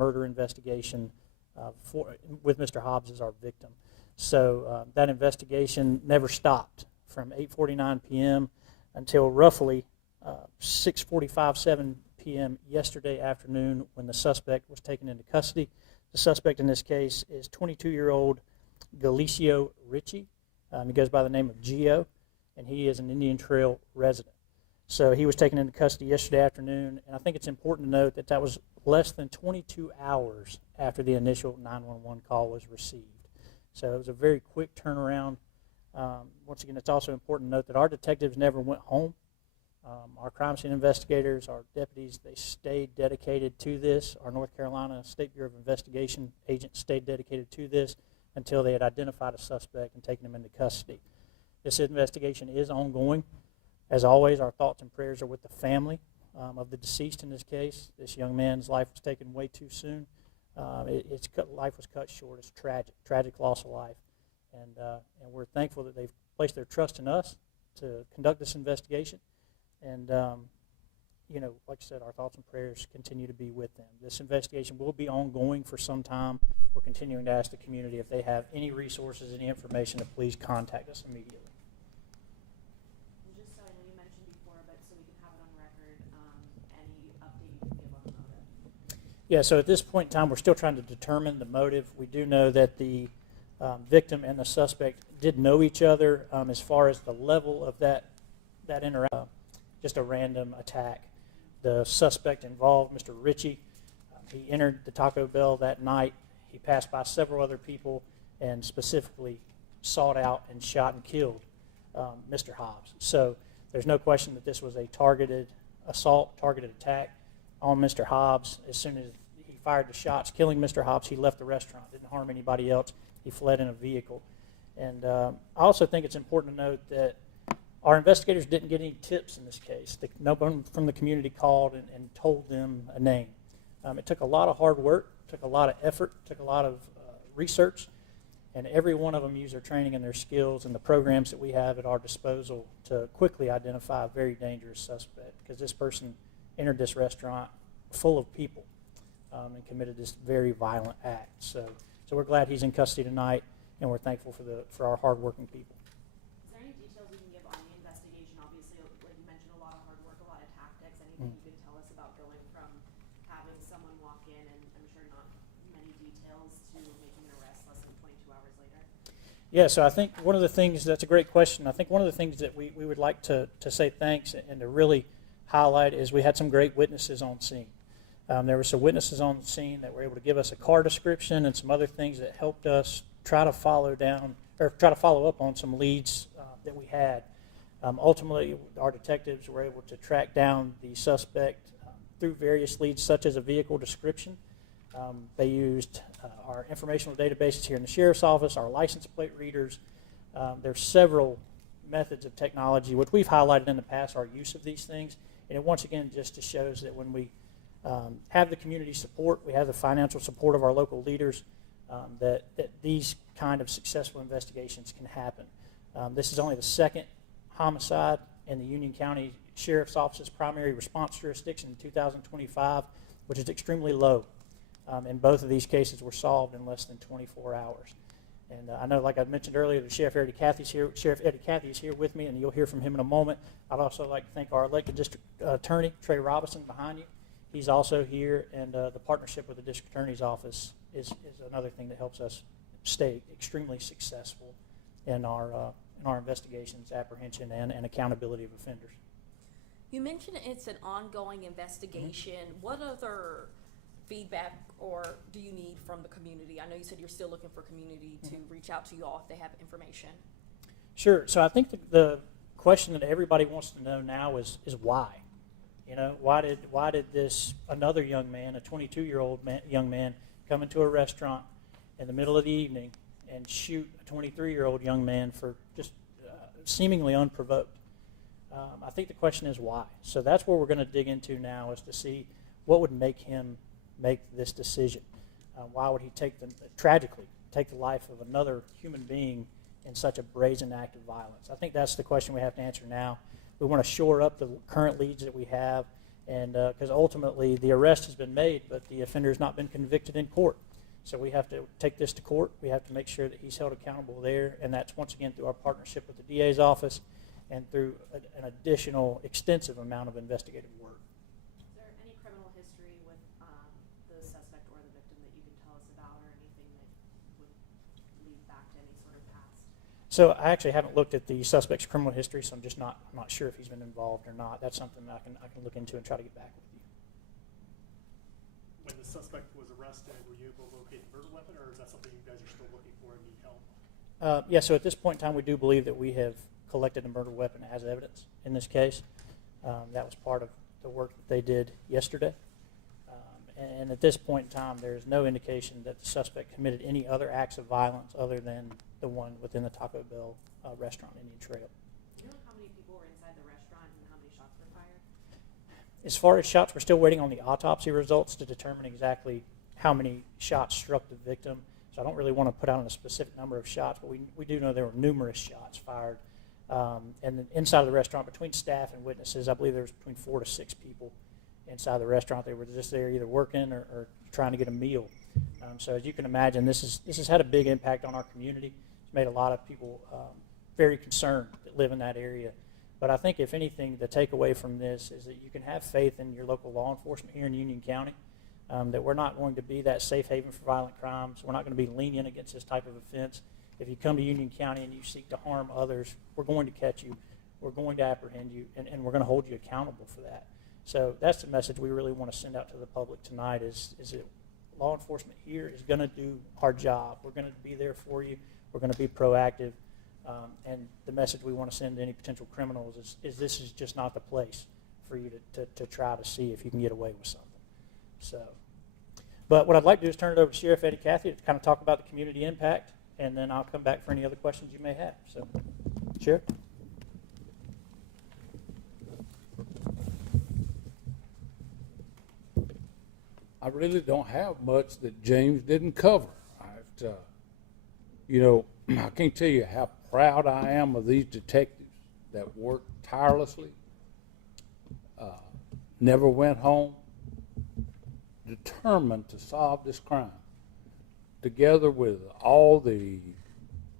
murder investigation with Mr. Hobbs as our victim. So that investigation never stopped from 8:49 p.m. until roughly 6:45, 7 p.m. yesterday afternoon when the suspect was taken into custody. The suspect in this case is 22-year-old Galicio Ritchie. He goes by the name of Gio, and he is an Indian Trail resident. So he was taken into custody yesterday afternoon, and I think it's important to note that that was less than 22 hours after the initial 911 call was received. So it was a very quick turnaround. Once again, it's also important to note that our detectives never went home. Our crime scene investigators, our deputies, they stayed dedicated to this. Our North Carolina State Bureau of Investigation agents stayed dedicated to this until they had identified a suspect and taken him into custody. This investigation is ongoing. As always, our thoughts and prayers are with the family of the deceased in this case. This young man's life was taken way too soon. Life was cut short. It's tragic loss of life. And we're thankful that they've placed their trust in us to conduct this investigation. And, like I said, our thoughts and prayers continue to be with them. This investigation will be ongoing for some time. We're continuing to ask the community if they have any resources, any information, to please contact us immediately. And just so I know you mentioned before, but so we can have it on record, any update you can give on the motive? Yeah, so at this point in time, we're still trying to determine the motive. We do know that the victim and the suspect did know each other. As far as the level of that interaction, just a random attack. The suspect involved, Mr. Ritchie, he entered the Taco Bell that night. He passed by several other people and specifically sought out and shot and killed Mr. Hobbs. So there's no question that this was a targeted assault, targeted attack on Mr. Hobbs. As soon as he fired the shots killing Mr. Hobbs, he left the restaurant, didn't harm anybody else. He fled in a vehicle. And I also think it's important to note that our investigators didn't get any tips in this case. No one from the community called and told them a name. It took a lot of hard work, took a lot of effort, took a lot of research, and every one of them used their training and their skills and the programs that we have at our disposal to quickly identify a very dangerous suspect, because this person entered this restaurant full of people and committed this very violent act. So we're glad he's in custody tonight, and we're thankful for our hardworking people. Is there any details you can give on the investigation? Obviously, like you mentioned, a lot of hard work, a lot of tactics. Anything you could tell us about going from having someone walk in, and I'm sure not many details, to making an arrest less than 22 hours later? Yeah, so I think one of the things, that's a great question. I think one of the things that we would like to say thanks and to really highlight is we had some great witnesses on scene. There were some witnesses on the scene that were able to give us a car description and some other things that helped us try to follow up on some leads that we had. Ultimately, our detectives were able to track down the suspect through various leads, such as a vehicle description. They used our informational databases here in the sheriff's office, our license plate readers. There's several methods of technology, which we've highlighted in the past, our use of these things. And it once again just shows that when we have the community support, we have the financial support of our local leaders, that these kind of successful investigations can happen. This is only the second homicide in the Union County Sheriff's Office's primary response jurisdiction in 2025, which is extremely low. And both of these cases were solved in less than 24 hours. And I know, like I mentioned earlier, the Sheriff Eddie Cathy is here with me, and you'll hear from him in a moment. I'd also like to thank our elected district attorney, Trey Robinson, behind you. He's also here, and the partnership with the district attorney's office is another thing that helps us stay extremely successful in our investigations, apprehension, and accountability of offenders. You mentioned it's an ongoing investigation. Mm-hmm. What other feedback or do you need from the community? I know you said you're still looking for community to reach out to you all if they have information. Sure. So I think the question that everybody wants to know now is why. You know, why did this another young man, a 22-year-old young man, come into a restaurant in the middle of the evening and shoot a 23-year-old young man for just seemingly unprovoked? I think the question is why. So that's what we're going to dig into now, is to see what would make him make this decision. Why would he tragically take the life of another human being in such a brazen act of violence? I think that's the question we have to answer now. We want to shore up the current leads that we have And because ultimately the arrest has been made, but the offender has not been convicted in court. So we have to take this to court. We have to make sure that he's held accountable there, and that's once again through our partnership with the DA's office and through an additional extensive amount of investigative work. Is there any criminal history with the suspect or the victim that you can tell us about, or anything that would lead back to any sort of past? So I actually haven't looked at the suspect's criminal history, so I'm not sure if he's been involved or not. That's something that I can look into and try to get back with you. When the suspect was arrested, were you able to locate the murder weapon, or is that something you guys are still looking for and need help? Yeah, so at this point in time, we do believe that we have collected a murder weapon as evidence in this case. That was part of the work that they did yesterday. And at this point in time, there is no indication that the suspect committed any other acts of violence other than the one within the Taco Bell restaurant, Indian Trail. Do you know how many people were inside the restaurant and how many shots were fired? As far as shots, we're still waiting on the autopsy results to determine exactly how many shots struck the victim. So I don't really want to put out a specific number of shots, but we do know there were numerous shots fired. And then inside of the restaurant, between staff and witnesses, I believe there was between 4 to 6 people inside the restaurant. They were just there either working or trying to get a meal. So as you can imagine, this has had a big impact on our community. It's made a lot of people very concerned that live in that area. But I think if anything, the takeaway from this is that you can have faith in your local law enforcement here in Union County, that we're not going to be that safe haven for violent crimes. We're not going to be lenient against this type of offense. If you come to Union County and you seek to harm others, we're going to catch you, we're going to apprehend you, and we're going to hold you accountable for that. So that's the message we really want to send out to the public tonight is that law enforcement here is going to do our job. We're going to be there for you. We're going to be proactive. And the message we want to send to any potential criminals is this is just not the place for you to try to see if you can get away with something. So, but what I'd like to do is turn it over to Sheriff Eddie Cathy to kind of talk about the community impact, and then I'll come back for any other questions you may have. So, Sheriff? I really don't have much that James didn't cover. You know, I can't tell you how proud I am of these detectives that worked tirelessly, never went home, determined to solve this crime, together with all the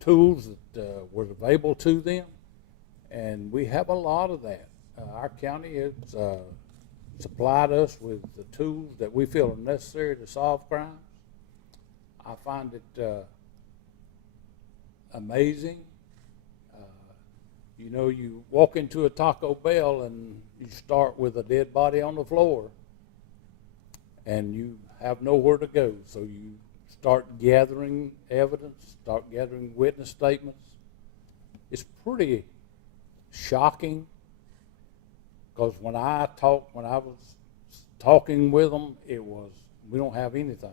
tools that were available to them, and we have a lot of that. Our county has supplied us with the tools that we feel are necessary to solve crimes. I find it amazing. You know, you walk into a Taco Bell and you start with a dead body on the floor and you have nowhere to go. So you start gathering evidence, start gathering witness statements. It's pretty shocking because when I was talking with them, it was, we don't have anything.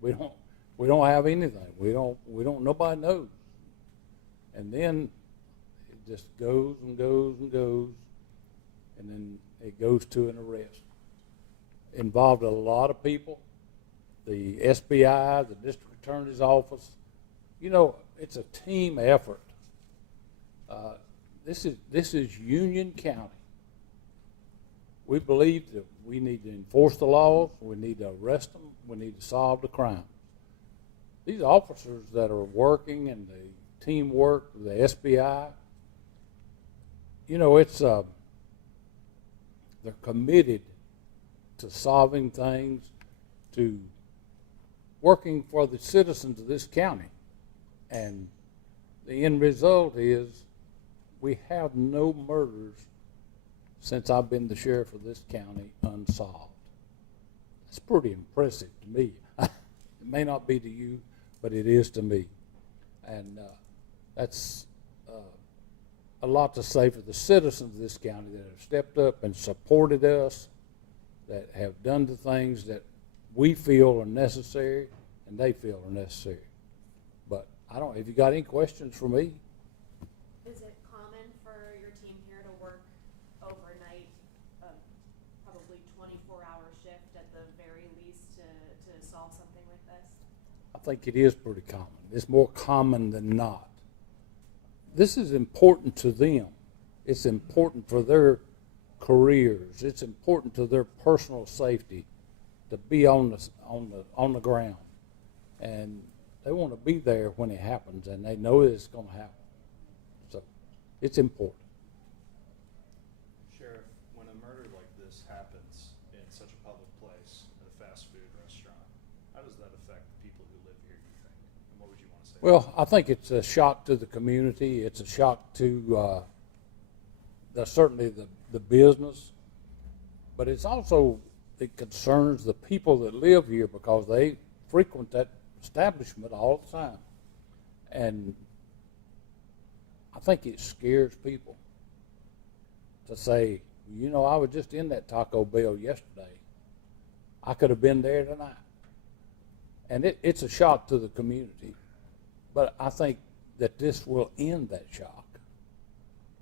We don't have anything. We don't, nobody knows. And then it just goes and goes and goes, and then it goes to an arrest. Involved a lot of people, the SBI, the district attorney's office. You know, it's a team effort. This is Union County. We believe that we need to enforce the laws, we need to arrest them, we need to solve the crime. These officers that are working and the teamwork, the SBI, you know, it's they're committed to solving things, to working for the citizens of this county. And the end result is we have no murders since I've been the sheriff of this county unsolved. It's pretty impressive to me. It may not be to you, but it is to me. And that's a lot to say for the citizens of this county that have stepped up and supported us, that have done the things that we feel are necessary and they feel are necessary. But I don't, have you got any questions for me? Is it common for your team here to work overnight, probably 24-hour shift at the very least to solve something like this? I think it is pretty common. It's more common than not. This is important to them. It's important for their careers. It's important to their personal safety to be on the ground, and they want to be there when it happens, and they know it's going to happen. So it's important. Sheriff, when a murder like this happens in such a public place, at a fast food restaurant, how does that affect the people who live here, do you think? And what would you want to say? Well, I think it's a shock to the community. It's a shock to certainly the business, but it's also, it concerns the people that live here because they frequent that establishment all the time. And I think it scares people to say, you know, I was just in that Taco Bell yesterday. I could have been there tonight. And it's a shock to the community. But I think that this will end that shock.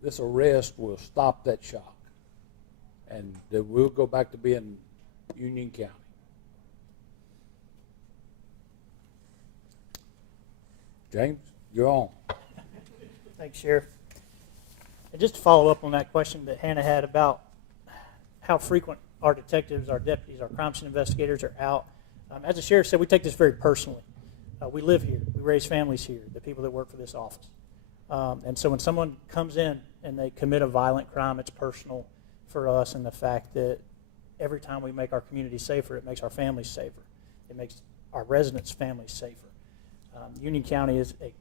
This arrest will stop that shock. And that we'll go back to being Union County. James, you're on. Thanks, Sheriff. And just to follow up on that question that Hannah had about how frequent our detectives, our deputies, our crime scene investigators are out, as the sheriff said, we take this very personally. We live here. We raise families here, the people that work for this office. And so when someone comes in and they commit a violent crime, it's personal for us, and the fact that every time we make our community safer, it makes our families safer. It makes our residents' families safer. Union County is a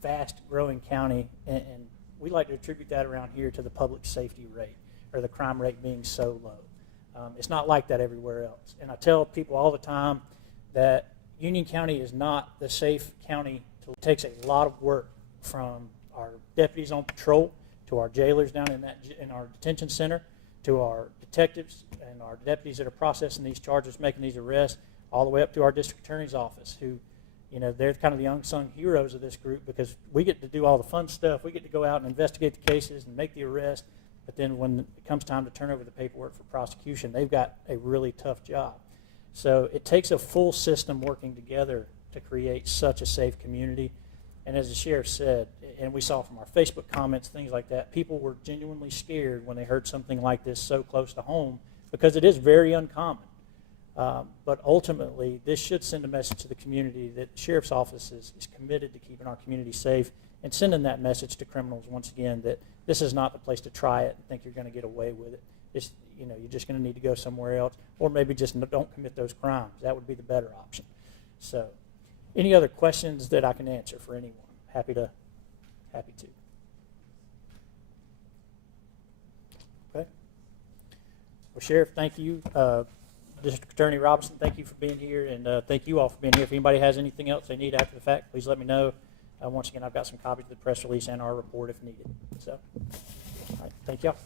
fast-growing county, and we like to attribute that around here to the public safety rate, or the crime rate being so low. It's not like that everywhere else. And I tell people all the time that Union County is not the safe county. It takes a lot of work from our deputies on patrol to our jailers down in our detention center, to our detectives and our deputies that are processing these charges, making these arrests, all the way up to our district attorney's office, who, you know, they're kind of the unsung heroes of this group, because we get to do all the fun stuff. We get to go out and investigate the cases and make the arrest, but then when it comes time to turn over the paperwork for prosecution, they've got a really tough job. So it takes a full system working together to create such a safe community. And as the sheriff said, and we saw from our Facebook comments, things like that, people were genuinely scared when they heard something like this so close to home, because it is very uncommon. But ultimately, this should send a message to the community that the sheriff's office is committed to keeping our community safe, and sending that message to criminals once again that this is not the place to try it and think you're going to get away with it. It's, you know, you're just going to need to go somewhere else, or maybe just don't commit those crimes. That would be the better option. So, any other questions that I can answer for anyone? Happy to. Okay. Well, Sheriff, thank you. District Attorney Robinson, thank you for being here, and thank you all for being here. If anybody has anything else they need after the fact, please let me know. Once again, I've got some copies of the press release and our report if needed. So, all right, thank y'all.